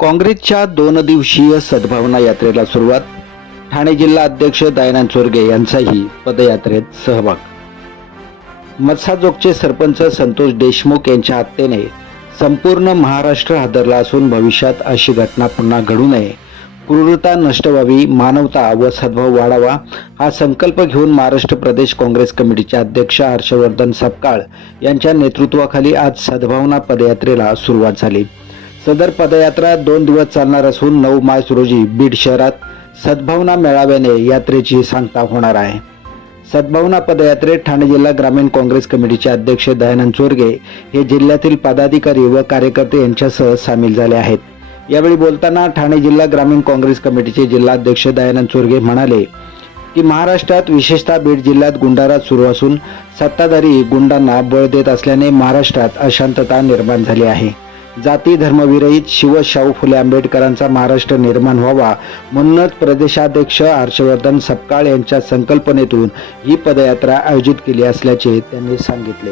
काँग्रेसच्या दोन दिवसीय सद्भावना यात्रेला सुरुवात. ठाणे जिल्हा अध्यक्ष दयानंद चोरगे यांचाही पदयात्रेत सहभाग. मत्साजोगचे सरपंच संतोष देशमुख यांच्या हत्येने संपूर्ण महाराष्ट्र हादरला असून भविष्यात अशी घटना पुन्हा घडू नये. क्रूरता नष्ट व्हावी मानवता व सद्भाव वाढावा हा संकल्प घेऊन महाराष्ट्र प्रदेश काँग्रेस कमिटीचे अध्यक्ष हर्षवर्धन सपकाळ यांच्या नेतृत्वाखाली आज सद्भावना पदयात्रेला सुरुवात झाली. सदर पदयात्रा दोन दिवस चालणार असून नऊ मार्च रोजी बीड शहरात सद्भावना मेळाव्याने यात्रेची सांगता होणार आहे. सद्भावना पदयात्रेत ठाणे जिल्हा ग्रामीण काँग्रेस कमिटीचे अध्यक्ष दयानंद चोरगे हे जिल्ह्यातील पदाधिकारी व कार्यकर्ते यांच्यासह सामील झाले आहेत. यावेळी बोलताना ठाणे जिल्हा ग्रामीण काँग्रेस कमिटीचे जिल्हाध्यक्ष दयानंद चोरगे म्हणाले की महाराष्ट्रात विशेषतः बीड जिल्ह्यात गुंडाराज सुरू असून सत्ताधारी गुंडांना बळ देत असल्याने महाराष्ट्रात अशांतता निर्माण झाली आहे. जाती धर्मविरहित शिव शाहू फुले आंबेडकरांचा महाराष्ट्र निर्माण व्हावा म्हणूनच प्रदेशाध्यक्ष हर्षवर्धन सपकाळ यांच्या संकल्पनेतून ही पदयात्रा आयोजित केली असल्याचे त्यांनी सांगितले.